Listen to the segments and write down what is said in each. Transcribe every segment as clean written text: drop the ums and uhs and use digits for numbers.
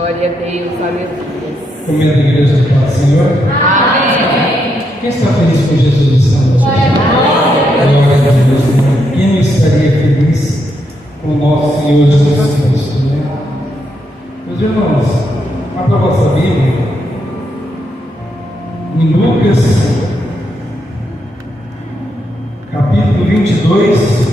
Glória a Deus, aleluia. Comendo a igreja do Pai, Senhor. Amém. Quem está feliz com Jesus essa noite? Glória a Deus. Quem não estaria feliz com o nosso Senhor Jesus Cristo, né? Meus irmãos, abra a vossa Bíblia em Lucas, capítulo 22.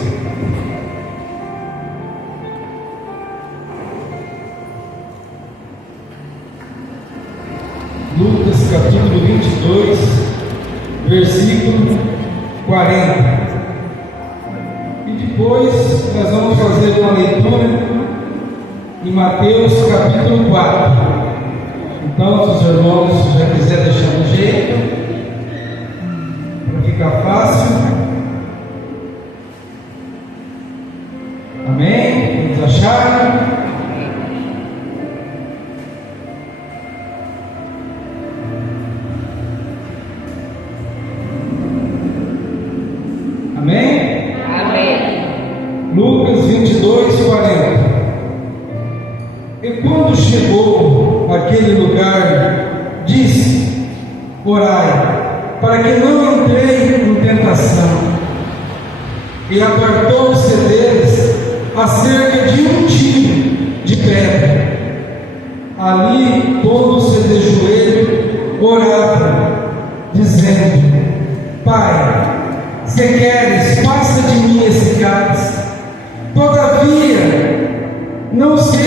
Lucas capítulo 22, versículo 40. E depois nós vamos fazer uma leitura em Mateus capítulo 4. Então, se os irmãos já quiserem deixar um jeito, para ficar fácil. Amém? Vamos achar? Amém? Amém. Lucas 22, 40. E quando chegou àquele lugar, disse: orai, para que não entrei em tentação. E apartou-se deles a cerca de um tiro de pedra. Ali, pondo-se de joelho, orava, dizendo: Pai, se queres, passa de mim esse cálice. Todavia, não se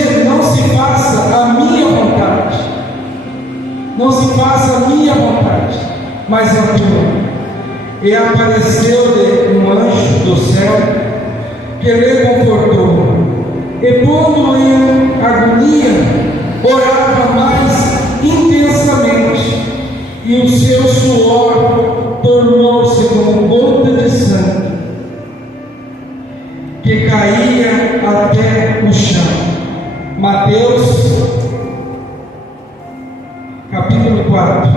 faça a minha vontade. Não se faça a minha vontade, mas a tua. E apareceu-lhe um anjo do céu, que lhe confortou. E pondo em agonia, orava mais intensamente. E o seu suor tornou-se como gota de sangue, que caía até o chão. Mateus, capítulo 4.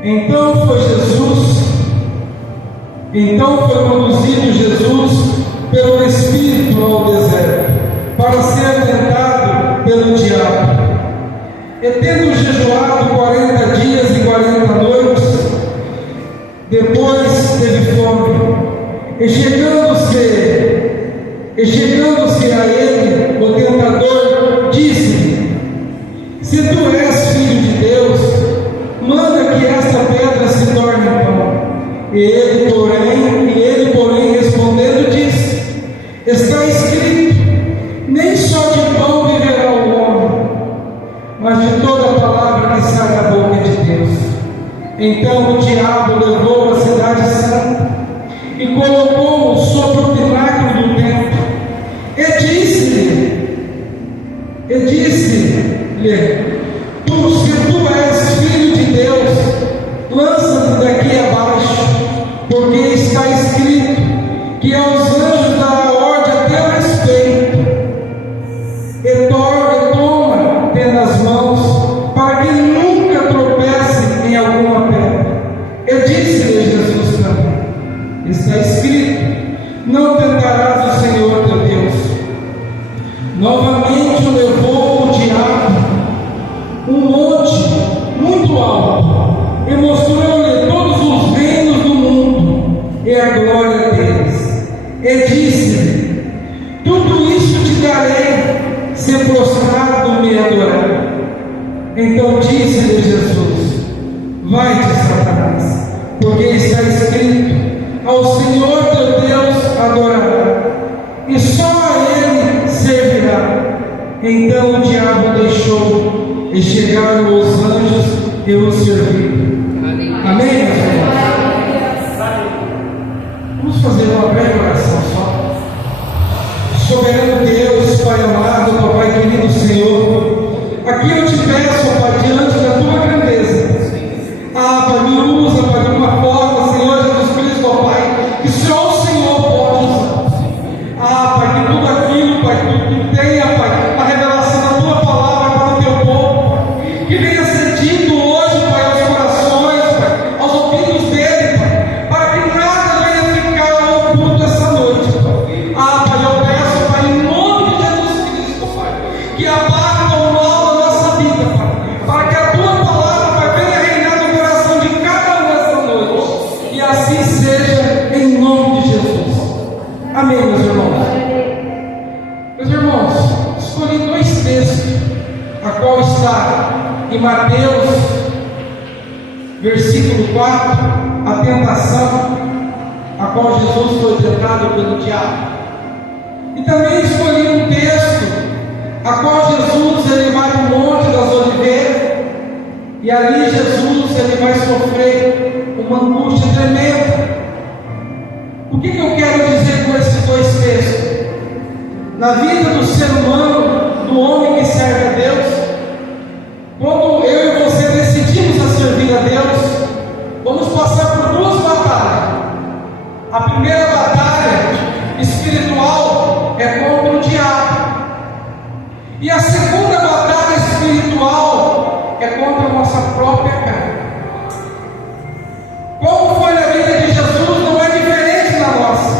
Então foi conduzido Jesus pelo Espírito ao deserto, para ser tentado pelo diabo. E tendo jejuado 40 dias e 40 noites, depois teve fome. E chegando-se a ele, o tentador disse: se tu és filho de Deus, manda que esta pedra se torne pão. E ele, porém, respondendo, disse: está escrito, nem só de pão viverá o homem, mas de toda a palavra que sai da boca de Deus. Então o diabo levou a cidade santa e colocou-o sobre o pináculo do templo, e disse-lhe: se tu és filho de Deus, lança-te daqui abaixo, porque está escrito que aos anjos dará ordem a teu respeito, e toma-te nas mãos, para que nunca tropece em alguma pedra. E disse-lhe Jesus também: está escrito, não tentarás o Senhor teu Deus. Novamente o levou o diabo um monte muito alto, e mostrou-lhe todos os reinos do mundo e a glória deles, e disse-lhe: tudo isso te darei, se prostrado me adorar. Então disse-lhe Jesus: vai-te, Satanás, porque está escrito, ao Senhor teu Deus adorará, e só a ele servirá. Então o diabo deixou, e chegaram os anjos e o serviram. Amém, meus irmãos? Vamos fazer uma breve oração só. Soberano Deus, Pai amado, Papai querido Senhor, aqui eu te peço, Pai, diante da tua grandeza, Pai, me usa, Pai, de uma forma, Senhor Jesus Cristo, ó Pai, que só o Senhor pode usar. Pai, que tudo aquilo, Pai, que tenha, Pai, a revelação da tua palavra para o teu povo, Pai, que venha ser dito hoje, Pai, aos corações, Pai, aos ouvidos dele, Pai, para que nada venha ficar oculto essa noite, Pai. Pai, eu peço, Pai, em nome meus irmãos? Meus irmãos, escolhi dois textos, a qual está em Mateus, versículo 4, a tentação, a qual Jesus foi tentado pelo diabo. E também escolhi um texto, a qual Jesus ele vai no Monte das Oliveiras, e ali Jesus ele vai sofrer uma angústia tremenda. O que eu quero dizer com esses dois textos? Na vida do ser humano, do homem que serve a Deus, quando eu e você decidimos a servir a Deus, vamos passar por duas batalhas. A primeira batalha espiritual é contra o diabo, e a segunda batalha espiritual é contra a nossa própria carne. Como foi na vida de Jesus, não é diferente da nossa,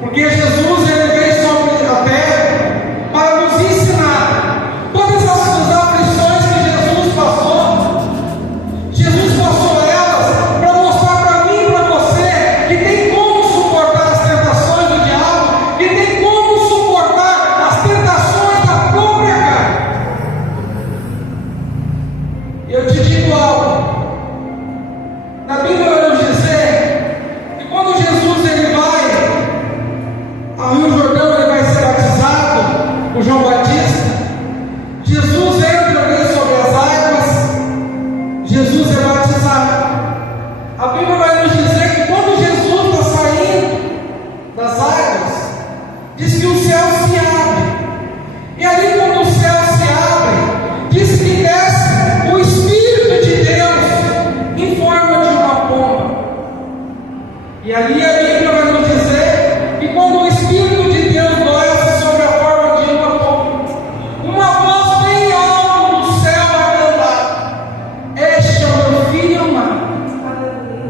porque Jesus ele veio sobre a terra para nos ensinar todas as aflições que Jesus passou. Jesus passou elas para mostrar para mim e para você que tem como suportar as tentações do diabo, que tem como suportar as tentações da própria carne. Eu te digo algo. Na Bíblia vai nos dizer que quando Jesus ele vai ao Rio Jordão, ele vai ser batizado por João Batista. Jesus entra ali sobre as águas, Jesus é batizado. A Bíblia vai nos dizer que quando Jesus está saindo das águas, diz que o céu se abre. E ali quando o céu se abre, diz que desce o Espírito de Deus em forma de uma pomba. E ali a Bíblia vai nos dizer que quando o Espírito de Deus desce sobre a forma de uma pomba, uma voz bem alta do céu vai cantar: este é o meu filho amado,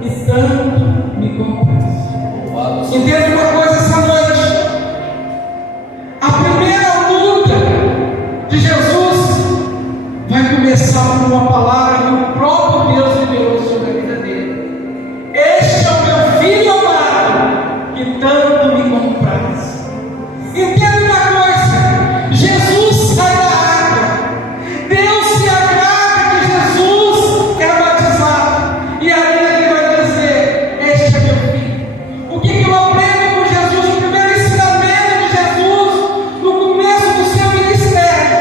e tanto me compraz. Entenda uma coisa essa noite: a primeira luta de Jesus vai começar com uma palavra que o próprio Deus liberou sobre a vida dele. Este é o meu filho amado, que tanto me compraz. Entenda uma coisa: Jesus sai da água, Deus se agrada que Jesus é batizado, e ali ele vai dizer: este é meu filho. O que eu aprendo com Jesus? O primeiro ensinamento de Jesus no começo do seu ministério: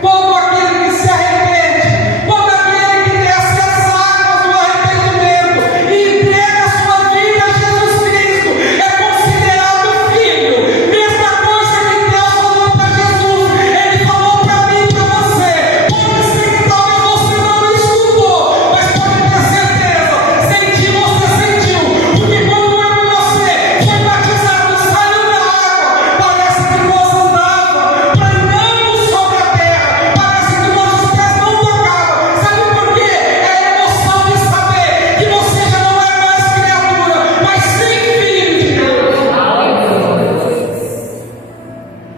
todo aquele que se arrepende, todo aquele que desce as águas do arrependimento e entrega a sua vida a Jesus Cristo é considerado filho. Mesma coisa que Deus falou para Jesus, Ele falou para mim e para você. Pode ser que talvez você não escutou, mas pode ter certeza, sentiu, você sentiu, porque quando eu e você foi batizado, saiu da água, parece que nós andávamos planando sobre a terra, parece que nossos pés não tocavam. Sabe por quê? É a emoção de saber que você já não é mais criatura, mas sim filho de Deus.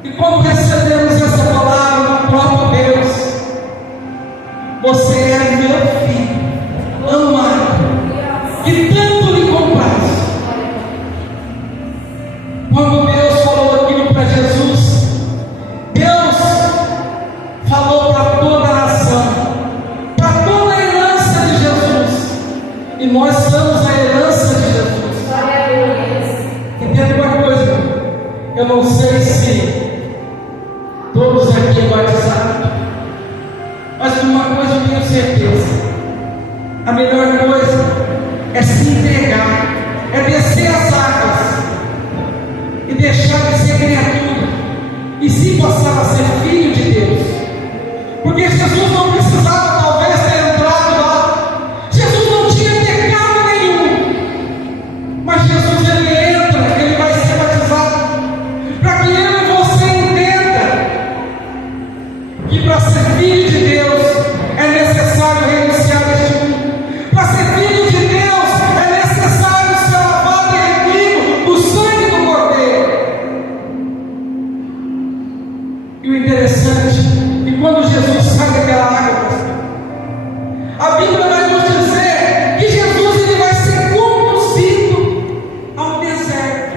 E quando recebemos essa palavra do próprio Deus, você é meu filho amado, que tanto lhe compraz. Quando Deus falou aquilo para Jesus, Deus falou para toda a nação, para toda a herança de Jesus, e nós somos a herança de Jesus. Entenda uma coisa: eu não sei se todos aqui é batizados, mas de uma coisa eu tenho certeza: a melhor coisa é se entregar, é descer as águas e deixar de ser criatura e se passar a ser filho de Deus. Porque Jesus não precisava talvez ter entrado lá, Jesus não tinha pecado nenhum, mas Jesus ele entra, ele vai ser batizado, para que eu e você entenda que para ser filho de Deus é necessário renunciar a este mundo. Para ser filho de Deus é necessário ser lavado e remido do sangue do Cordeiro. E o interessante é que quando Jesus sai daquela água, a Bíblia vai nos dizer que Jesus ele vai ser conduzido ao deserto.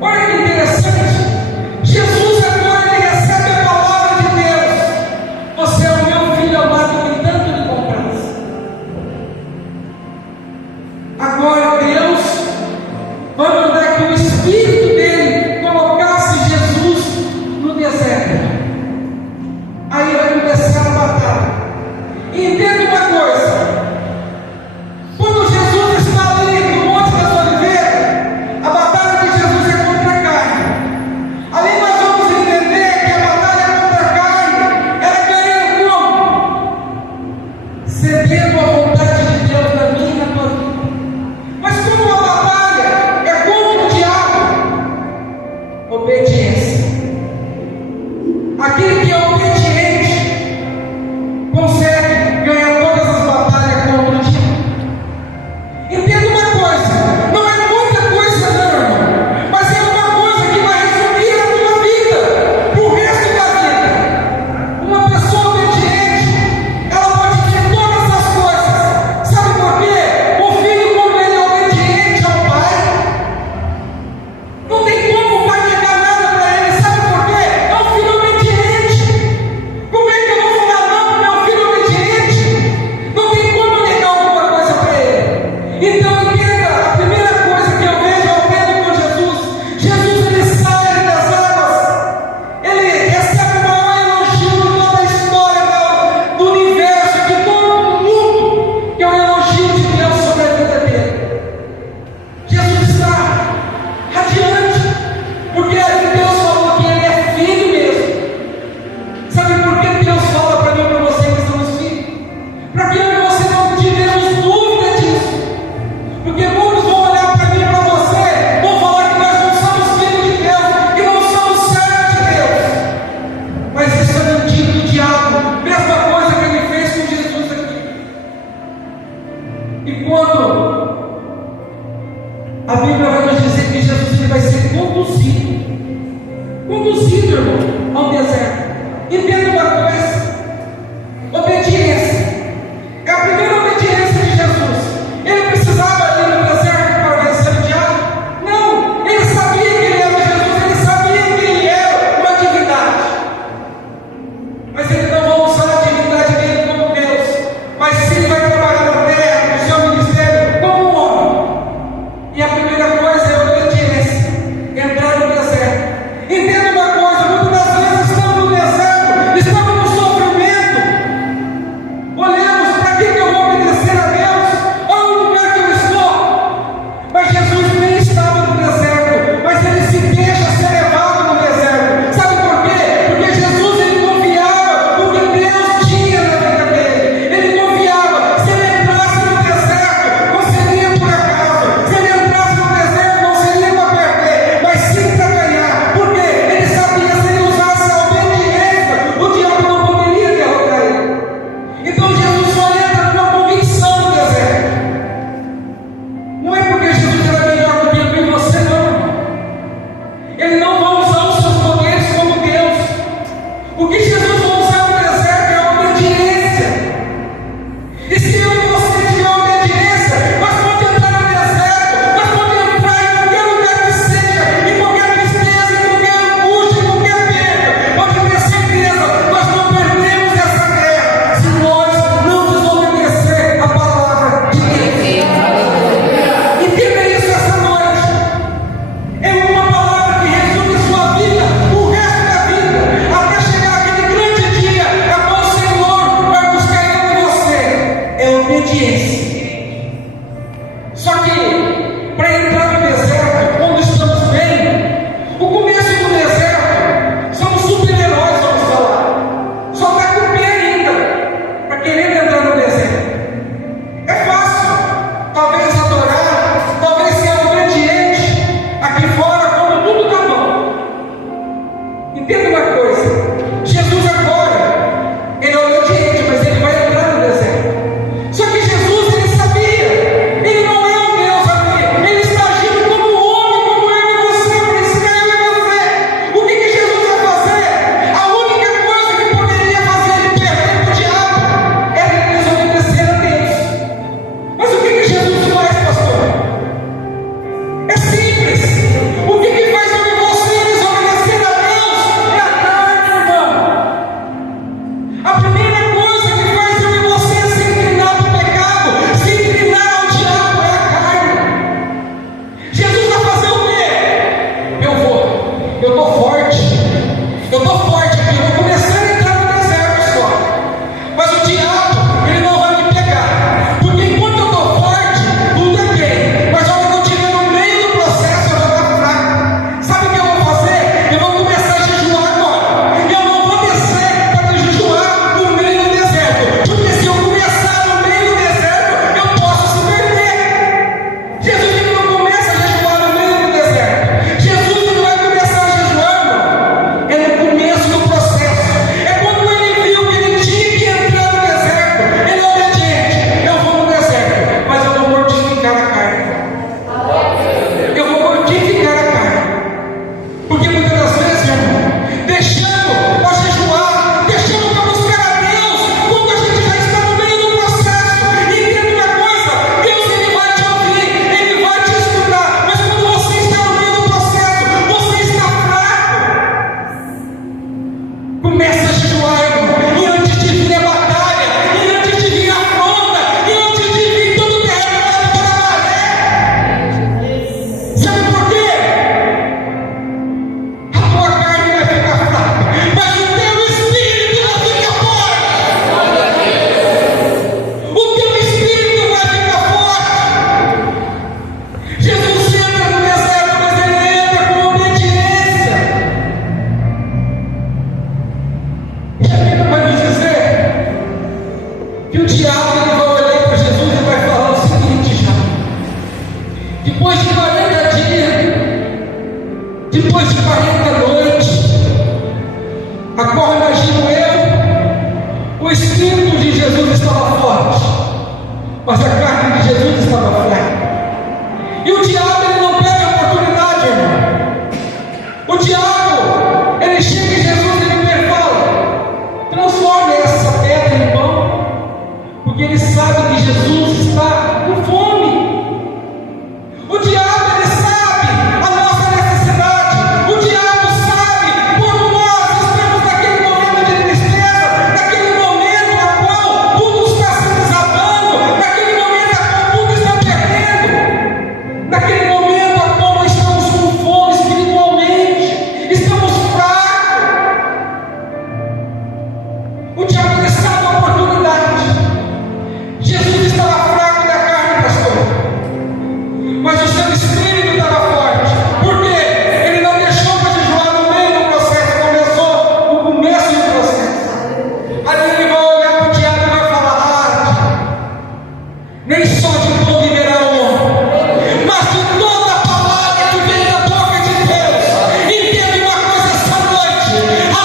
Olha que interessante Aquele que é obediente consegue ganhar todas as batalhas contra o dia. Entenda uma coisa, não é muita coisa não, irmão, mas é uma coisa que vai resumir a tua vida, pro resto da vida. Uma pessoa obediente, ela pode ter todas as coisas. Sabe por quê? O filho, quando ele é obediente ao pai, não tem como o pai negar nada para ele. Sabe por quê? É um filho obediente. Como é que eu vou falar não para meu filho obediente? Não tem como negar alguma coisa para ele. Então entenda, a primeira coisa que eu vejo ao Pedro com Jesus, Jesus ele sai das águas, ele recebe o maior elogio de toda a história do universo, de todo o mundo, que é o elogio de Deus sobre a vida dele. Jesus está radiante, porque ali Deus falou que ele é filho mesmo. Sabe por que Deus fala para mim e para você que somos filhos? Para que eu e você não tivemos dúvida disso. Porque muitos vão olhar para mim e para você, vão falar que nós não somos filhos de Deus, que não somos servos de Deus. Mas isso é mentira do diabo. Mesma coisa que ele fez com Jesus aqui. E quando a Bíblia vai nos dizer que Jesus ele vai ser conduzido, irmão, ao deserto. Entenda uma coisa: obediência é a primeira obediência de Jesus. Ele precisava ir no deserto para vencer o diabo? Não, ele sabia que ele era Jesus, ele sabia que ele era uma divindade. Mas ele não vai usar a divindade dele como Deus, mas sim ele vai trabalhar na terra, no seu ministério, como um homem. E a primeira coisa é a obediência, entrar no deserto. Entenda uma coisa: muitas das vezes estamos no deserto, estamos no sofrimento, olhamos para que eu vou obedecer a Deus, olha o lugar que eu estou. Mas Jesus nem estava no deserto, mas ele se deixa ser levado no deserto. Sabe por quê? Porque Jesus ele confiava no que Deus tinha na vida dele. Ele confiava, se ele entrasse no deserto, não seria por acaso. Se ele entrasse no deserto, não seria para perder, mas sim para ganhar. Porque ele sabia, se ele usasse a obediência, o diabo não poderia derrotar ele. Então Jesus só entra numa convicção no deserto. Não é porque Jesus era melhor do que eu e você, não. Ele não vai usar os seus poderes como Deus. O que Jesus vai usar no deserto é a obediência. E se eu e você tiver obediência, nós podemos entrar no deserto, nós podemos entrar em qualquer lugar que seja, em qualquer tristeza, em qualquer angústia, em qualquer perda. Pode ter certeza, nós não perdemos essa guerra se nós não desobedecer a palavra de Deus. Entenda isso essa noite. É uma palavra que resume sua vida, o resto da vida, até chegar aquele grande dia a qual o Senhor vai buscar eu e você. É obediência. Só que, para entrar no deserto, quando estamos bem, o começo do deserto, somos super-heróis, vamos falar. Só está com pé ainda, para querer entrar no deserto. É fácil, talvez adorar, talvez ser obediente aqui fora, quando tudo está bom. Entenda uma coisa: Jesus agora, ele é obediente, mas ele vai entrar no deserto. Só que Jesus, ele sabia, ele não é um Deus aqui, ele está agindo como um homem, como eu e você, para ensinar eu e você. O que Jesus vai fazer? A única coisa que poderia fazer ele perder para o diabo era ele desobedecer a Deus. Mas o que Jesus faz, pastor? É simples. O que faz eu e você desobedecer a Deus é a carne, irmão. A primeira coisa que faz eu e você se inclinar para o pecado, se inclinar ao diabo, é a carne. Jesus vai fazer o quê? Eu estou forte aqui, eu vou começar a entrar no deserto só. Mas o diabo, ele não vai me pegar, porque enquanto eu estou forte, tudo é bem. Mas a hora que eu estiver no meio do processo, eu já estou fraco. Sabe o que eu vou fazer? Eu vou começar a jejuar agora. Eu não vou descer para jejuar no meio do deserto, porque se eu começar no meio do deserto, eu posso se perder. Jesus ele não começa a jejuar no meio do deserto. Jesus ele vai começar a jejuar, irmão, é no começo do Mas a carne de Jesus estava fraca. E o diabo, ele não perde a oportunidade, irmão. O diabo, ele chega em Jesus e ele fala: transforme essa pedra em pão, porque ele sabe que Jesus está com fome. O diabo, ele sabe a nossa necessidade. O diabo sabe quando nós estamos naquele momento de tristeza, naquele momento a qual tudo está se desabando, naquele momento a qual tudo está perdendo, naquele momento a qual nós estamos com fome espiritualmente, estamos fracos. O diabo, ele sabe a oportunidade. Jesus estava fraco da carne, pastor, mas o seu espírito estava forte. Por quê? Ele não deixou para jejuar no meio do processo, começou no começo do processo. Ali ele vai olhar para o diabo e vai falar: nem só de pão viverá o homem, mas de toda a palavra que vem da boca de Deus. Entende uma coisa essa noite? Irmão,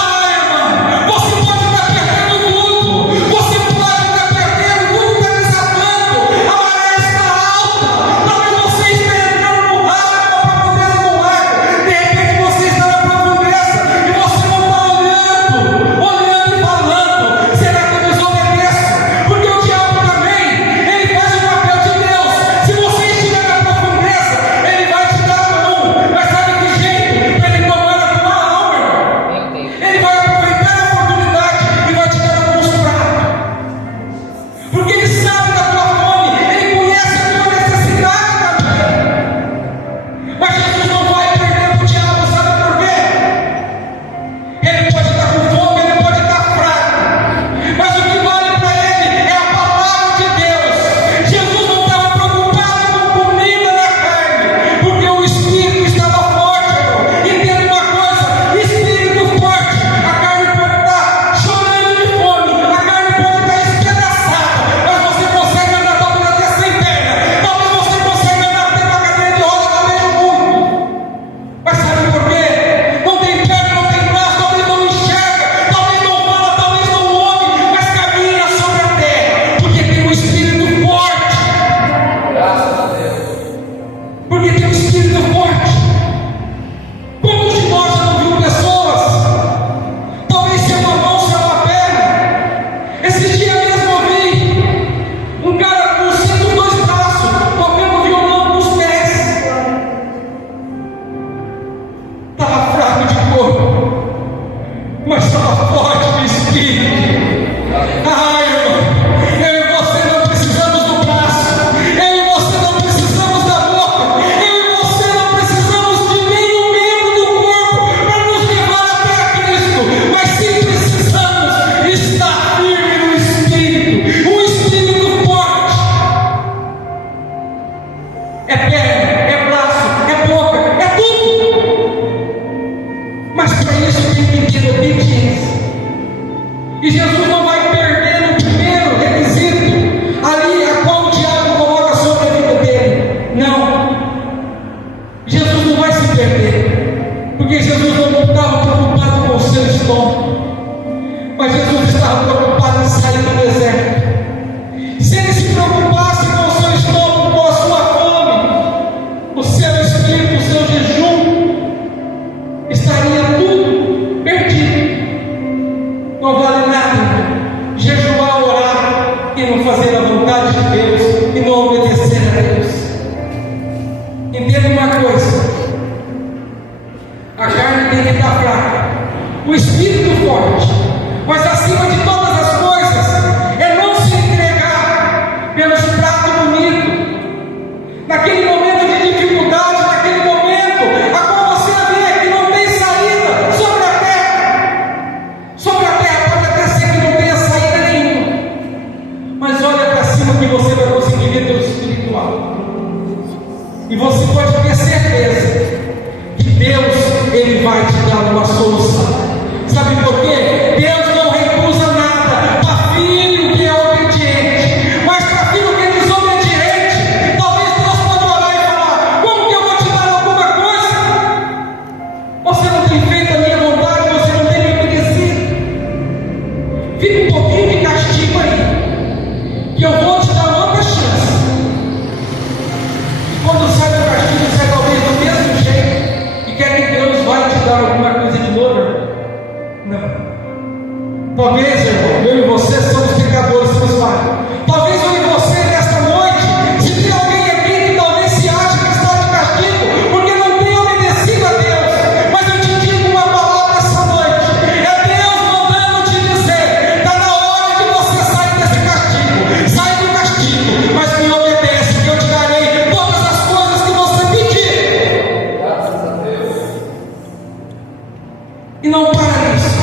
você pode estar perdendo tudo, você pode estar perdendo tudo, está desabando, a maré está alta, talvez você esteja entrando no raso, uma profundeza do mar, de repente você está na profundeza e você não está olhando e falando: será que eu desobedeço? Porque o diabo também, ele faz o papel de Deus. Se você estiver na profundeza, ele vai te dar a mão, mas sabe que jeito? Para ele tomar a tua alma, irmão. Meu Deus. Ele vai aproveitar a oportunidade e vai te dar alguns pratos, porque ele sabe da tua fome, ele conhece a tua necessidade também. Mas Jesus não vai perder para o diabo, sabe por quê? Ele pode estar com fome, ele pode estar fraco, mas o que vale para ele é a palavra de Deus. Jesus não estava preocupado com comida na carne, porque o espírito estava forte, irmão. Entenda uma coisa: espírito forte, a carne pode estar chorando de fome, a carne pode estar espedaçada, mas você consegue andar talvez até sem perna, talvez você consegue andar até uma cadeira de roda, talvez muito. Mas sabe por quê? Não tem perna, não tem braço, talvez não enxerga, talvez não fala, talvez não ouve, mas caminha sobre a terra, porque tem um espírito forte. Graças a Deus. Porque tem um espírito forte. Quantos de nós já não viu pessoas, talvez sem uma mão, sem uma perna? Esse dia mesmo eu vi um cara com 102 braços, tocando violão com os pés. Estava fraco de corpo, mas estava forte de espírito. Irmão, eu e você não precisamos do braço, eu e você não precisamos da boca, eu e você não precisamos de nenhum membro do corpo para nos levar até a Cristo, mas sim precisamos estar firme no espírito, um espírito forte. É perna, é braço, é boca, é tudo. Mas para isso tem que ter obediência. E Jesus não vai perder no primeiro requisito, ali a qual o diabo coloca sobre a vida dele. Não. Jesus não vai se perder, porque Jesus não estava preocupado com o seu estômago, mas Jesus estava preocupado em sair do deserto. Se ele se preocupasse com o seu estômago, com a sua fome, o seu espírito, o seu jejum, estaria tudo perdido. Não vale nada jejuar, orar e não fazer a vontade de Deus e não obedecer a Deus. Entenda uma coisa: a carne tem que estar fraca, o espírito forte, mas acima de todas as coisas é não se entregar pelos pratos bonitos. Naquele momento de dificuldade, naquele momento a qual você vê que não tem saída sobre a terra. Sobre a terra pode até ser que não tenha saída nenhuma, mas olha para cima que você vai conseguir ver teu espiritual. E você pode ter certeza que Deus, ele vai te dar uma solução. Sabe por quê? Deus não recusa Talvez, irmão, eu e você somos pecadores, somos falhos. Talvez eu e você nesta noite, se tem alguém aqui que talvez se ache que está de castigo, porque não tem obedecido a Deus, mas eu te digo uma palavra essa noite: é Deus mandando te dizer, está na hora de você sair desse castigo, sai do castigo, mas me obedece, que eu te darei todas as coisas que você pedir. Graças a Deus. E não para nisso.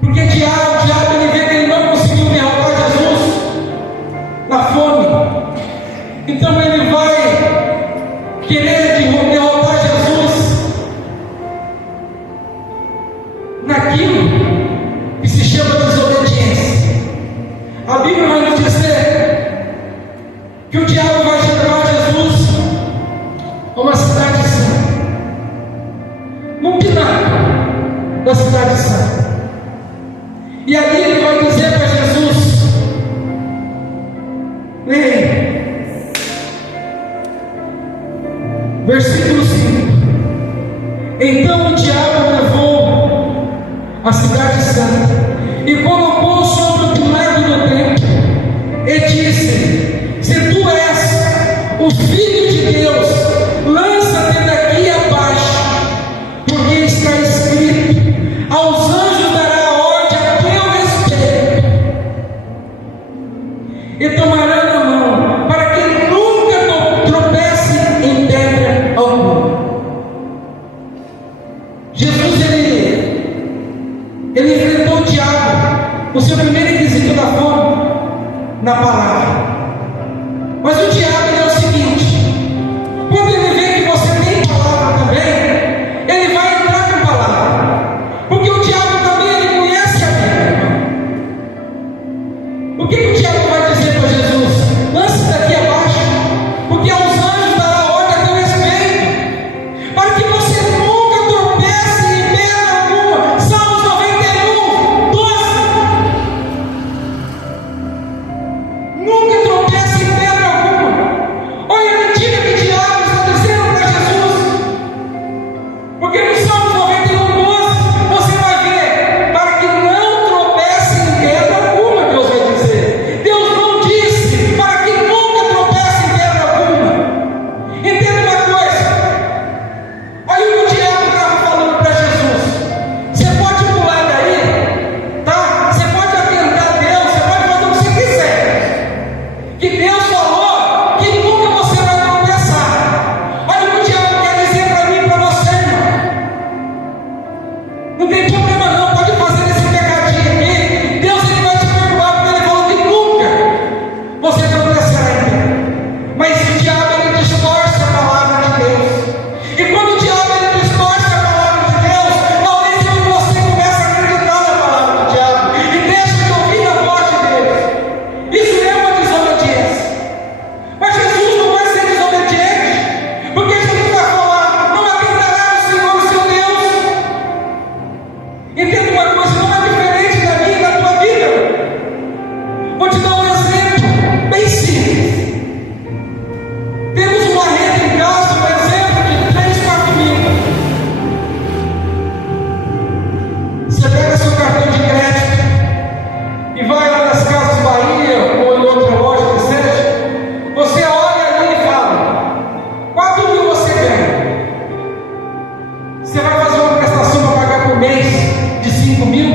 Porque o diabo ele vê que ele não conseguiu derrotar Jesus na fome. Então ele vai querer derrotar Jesus naquilo que se chama desobediência. A Bíblia vai nos dizer que o diabo vai levar Jesus a uma cidade santa, num pináculo da cidade santa. E ali ele vai dizer para Jesus, leia, versículo 5: então o diabo levou a cidade santa e colocou sobre o pináculo do templo e disse: se tu és o Filho de Deus, lança-te daqui abaixo, porque está escrito: aos anjos dará e tomará na mão, para que nunca tropece em pedra alguma. Jesus ele enfrentou o diabo, o seu primeiro requisito da fome, na palavra. Mas o diabo é o seguinte: quando ele vê que você tem palavra também, ele vai entrar com palavra, porque o diabo também ele conhece a Bíblia. O que o diabo vai dizer para Jesus? Lance daqui abaixo, porque aos anjos dará ordem a teu respeito, para que você nunca tropece em pedra alguma. Salmos 91, 12. Nunca tropece em pedra alguma. Olha a mentira que o diabo está dizendo para Jesus, porque no Salmos 91, 12, você vai ver: para que não tropece em pedra alguma, Deus vai dizer. Deus não disse para que nunca tropece em pedra alguma. Entenda uma coisa: olha o que o diabo estava falando para Jesus. Você pode pular daí, tá? Você pode atentar Deus, você pode fazer o que você quiser, que Deus falou que nunca você vai tropeçar. Olha o que o diabo quer dizer para mim e para você, irmão. Não tem problema não, pode fazer esse pecadinho aqui, Deus ele vai te perdoar, porque ele falou que nunca você tropeçará em pedra. Mas o diabo ele distorce a palavra de Deus, e quando o diabo ele distorce a palavra de Deus, talvez eu e você comece a acreditar na palavra do diabo e deixe de ouvir a voz de Deus. Isso é uma desobediência. Mas Jesus não vai ser desobediente, porque Jesus vai falar: não atentará no Senhor o seu Deus. Entenda uma coisa, não é diferente da minha e da tua vida. Vou te dar um exemplo bem simples. Temos uma rede em casa, um exemplo de 3-4 mil. Você pega seu cartão de crédito e vai lá nas Casas Bahia ou em outra loja que seja, você olha ali e fala: 4 mil você ganha. Você vai fazer uma prestação para pagar por mês de 5 mil?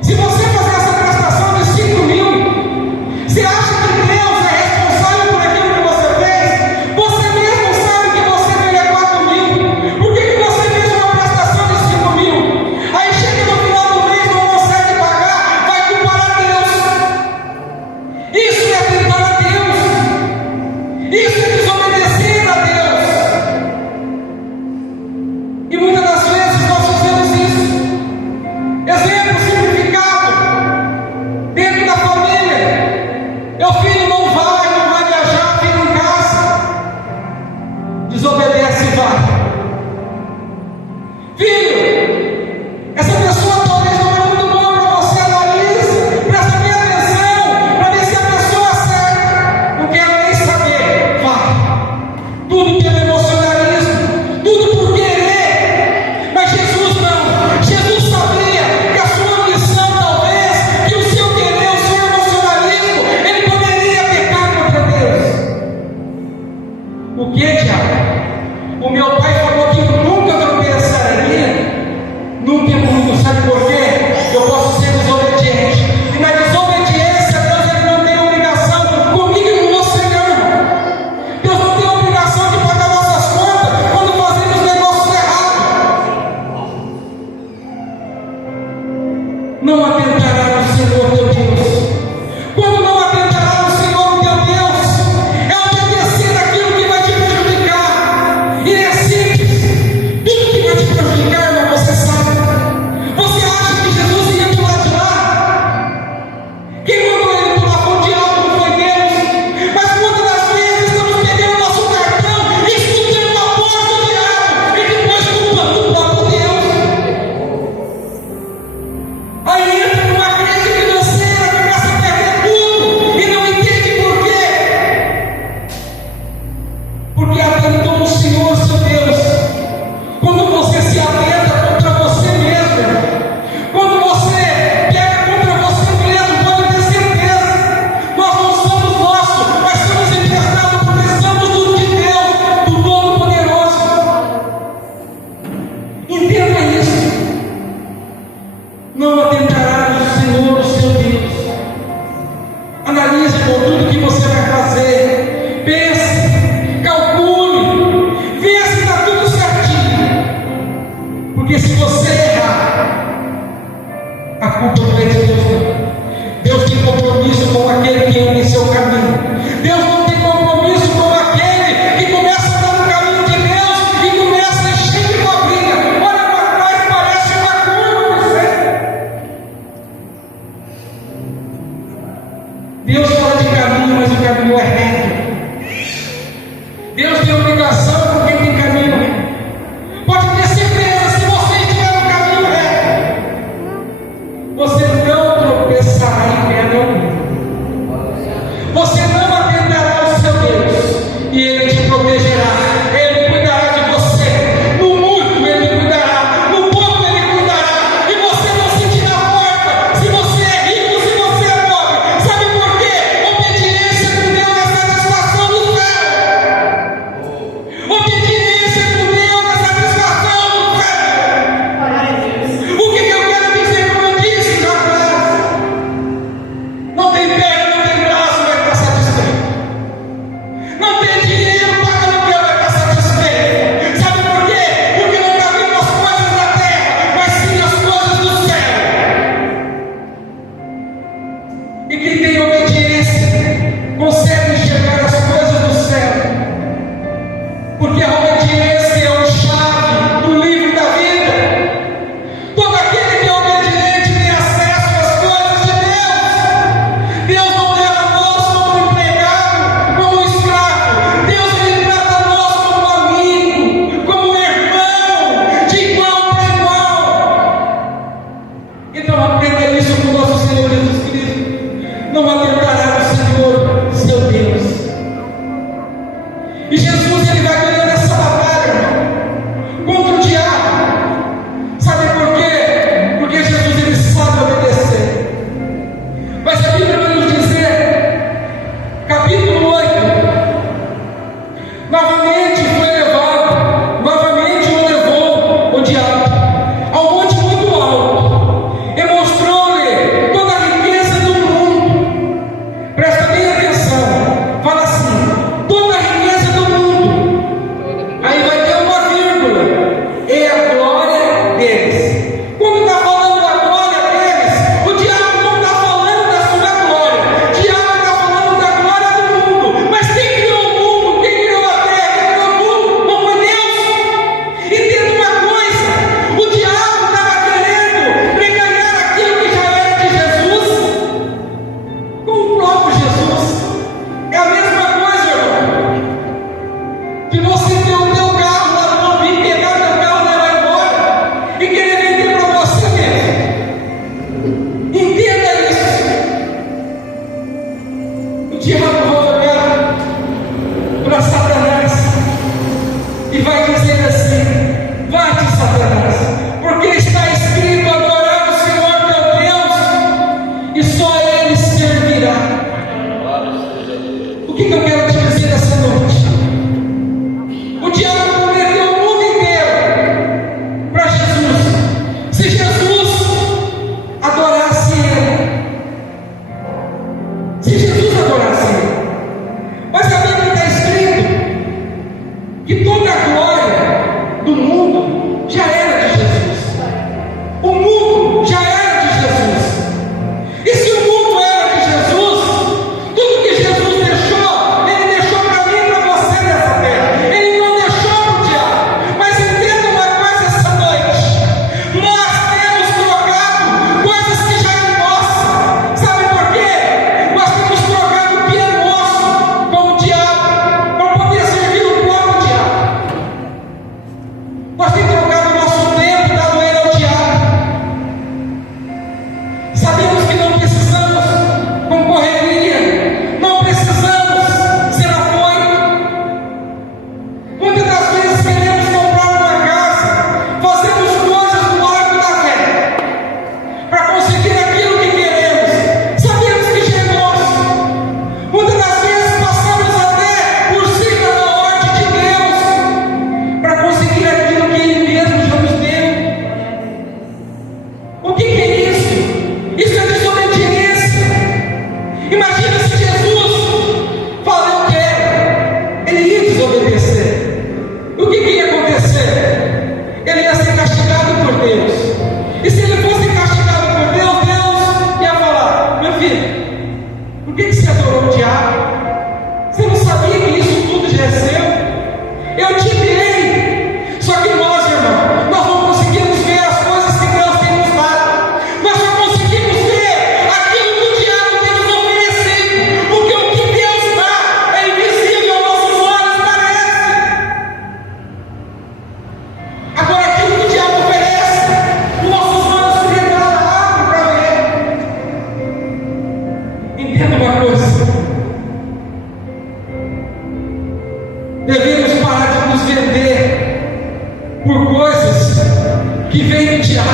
Se você fazer essa prestação de 5 mil, você acha que Deus é responsável por aquilo que você fez? Você mesmo sabe que você ganha 4 mil. Por que você fez uma prestação de 5 mil? Aí chega no final do mês, não consegue pagar, vai culpar a Deus. Isso é tentar a Deus. Isso é desobedecer a Deus. E muitas das vezes nós fazemos isso. Exemplo simplificado: dentro da família, meu filho não vai viajar, fica em casa. Desobedece e vai. Filho, essa pessoa talvez não é muito boa para você, analisa, presta bem atenção, para ver se a pessoa é certa. Não quero nem saber, vai. Tudo pelo emocionalismo, tudo por querer. Mas Jesus não. Jesus sabia que a sua Sabe por quê? Eu posso ser desobediente. E na desobediência, Deus ele não tem obrigação comigo e com você, não. Deus não tem obrigação de pagar nossas contas quando fazemos negócios errados. Não atentará no Senhor teu Deus. Quando não atentará no Senhor teu Deus, é obedecer aquilo que vai te prejudicar. E é simples. Tudo que vai te prejudicar, irmão, você sabe. Você acha que Jesus ia pular de lá? Quem mandou ele pular foi o diabo, não foi Deus. Mas muitas das vezes estamos pegando nosso cartão e escutando a porta do diabo e depois culpando o próprio Deus. Aí entra numa crise financeira, começa a perder tudo e não entende por quê. Porque atentou no Senhor, seu Deus. Quando você se atenta contra você mesmo, quando você pega contra você mesmo, pode ter certeza, nós não somos nossos, mas somos emprestados porque somos do de Deus, do Todo-Poderoso. Entenda isso. Não atentará no Senhor, o seu Deus. Analise com tudo que você vai fazer. Pense, calcule, vê se está tudo certinho. Porque se você errar, a culpa não é de Deus, não. Deus tem compromisso com aquele que anda em seu caminho. Deus não tem compromisso com aquele que começa a andar no caminho de Deus e começa a encher de cobrinha. Olha para trás, parece uma curva, você. Deus fala de caminho, mas o caminho é reto. Deus tem obrigação com quem tem caminho reto. Pode ter certeza, se você estiver no caminho reto, você não tropeçará em pedra alguma.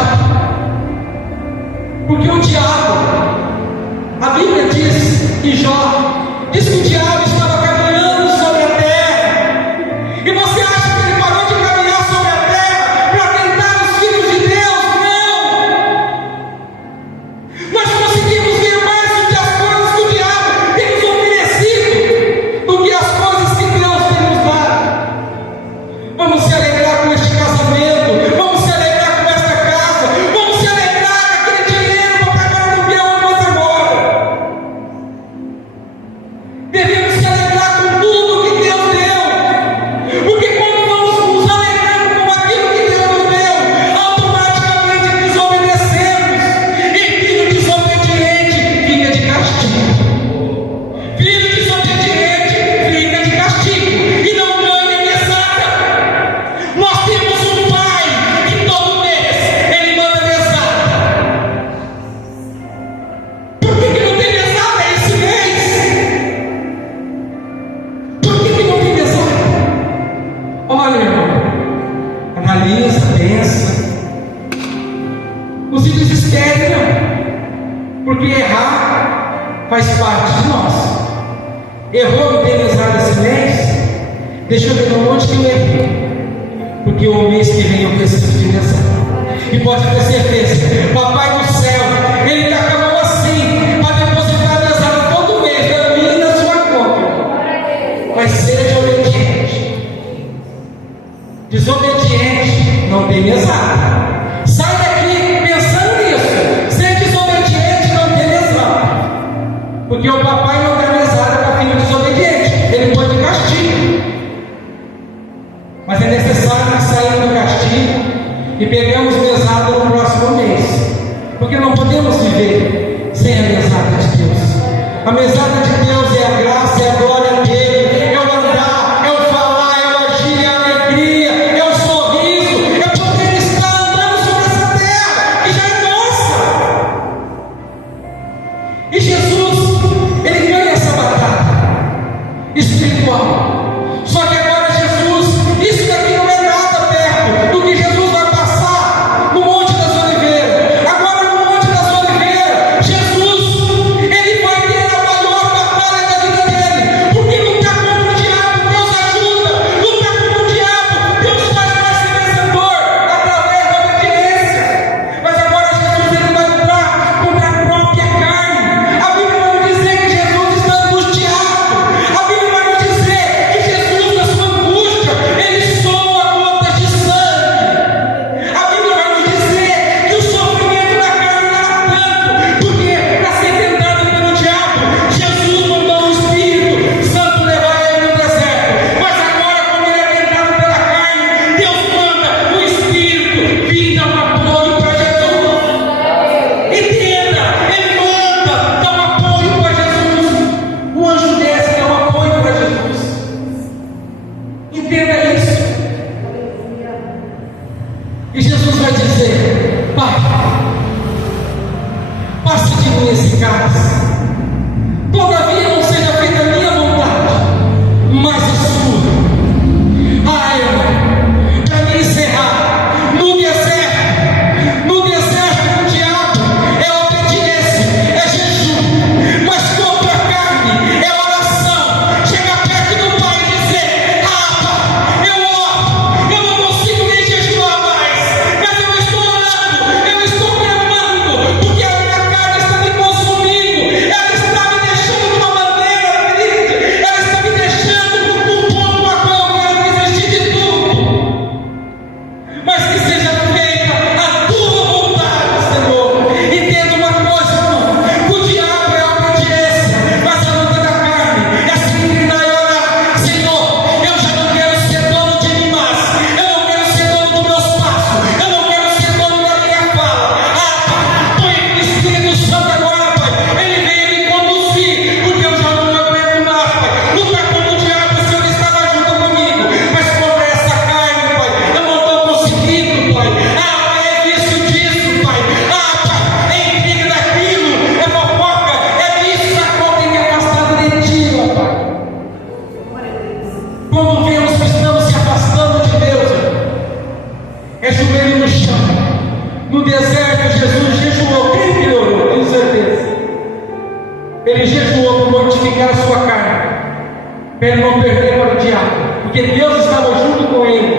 diabo. Porque o diabo, a Bíblia diz em Jó, diz que o diabo estava caminhando sobre a terra. E você acha que ele parou de caminhar sobre a terra para tentar os filhos de Deus? Não! Nós conseguimos ver mais do que as coisas que o diabo tem nos oferecido, do que as coisas que Deus tem nos dado. Vamos se alegrar com este casamento, vamos se alegrar com esta casa, vamos se alegrar com aquele dinheiro para pagar o aluguel onde você mora. Devemos se alegrar com tudo que Deus deu, porque quando vamos nos alegrando com aquilo que Deus nos deu, automaticamente desobedecemos, e filho desobediente fica de castigo. Filho desobediente fica de castigo e não ganha mesada. Nós temos um pai que todo mês ele manda mesada. Por que não tem mesada esse mês? Por que não tem mesada? Olha, irmão, analisa, pensa. Não se desespere, não, porque errar faz parte de nós. Errou no ter mesada esse mês? Deixa eu ver onde que eu errei, porque o mês que vem eu preciso de mesada. E pode ter certeza, Papai do céu, Ele está com a mão assim, para depositar a mesada todo mês, na minha e na sua conta. Mas seja obediente. Desobediente não tem mesada. Sai daqui pensando nisso. Ser desobediente não tem mesada, porque o papai não dá mesada para filho desobediente, ele põe de castigo. Mas é necessário que saímos do castigo e pegamos mesada no próximo mês, porque não podemos viver sem a mesada de Deus. A mesada de Deus é a graça, é a glória dele, é o andar, é o falar, é o agir, é a alegria, é o sorriso, é poder estar andando sobre essa terra que já é nossa. E Jesus, ele ganha essa batalha espiritual. Só que agora Jesus, isso daqui não é nada perto do que Jesus vai passar no Monte das Oliveiras. Agora no Monte das Oliveiras, Jesus, ele vai ter a maior batalha da vida dele, porque lutar contra o diabo, Deus ajuda. Lutar contra o diabo, Deus faz nós ser vencedor através da obediência. Mas agora Jesus, ele vai lutar contra a própria carne. A Bíblia vai nos dizer que Jesus está angustiado. A Bíblia vai nos dizer que Jesus, na sua angústia, ele soa gotas de sangue. A Bíblia vai nos dizer que o sofrimento da carne era tanto, porque para ser tentado pelo diabo, Jesus mandou o Espírito Santo levar ele no deserto. Mas agora, quando ele é tentado pela carne, Deus manda o Espírito vir dar um apoio para Jesus. Entenda, ele manda dar um apoio para Jesus. O anjo desce e dá um apoio para Jesus. Entenda isso. E Jesus vai dizer: Pai, passe de mim esse cálice. Todavia não seja feita a minha vontade, mas a sua. Ah, irmão, para me encerrar, no deserto do diabo é obediência, é jejum, mas contra a carne é oração. Chega perto do Pai e dizer: Pai, eu oro, eu não consigo nem jejuar mais, mas eu estou orando, eu estou clamando, porque a minha carne está me consumindo, deserto, Jesus jejuou. Quem que ele orou? Tenho certeza. Ele jejuou para mortificar a sua carne, para ele não perder para o diabo, porque Deus estava junto com ele.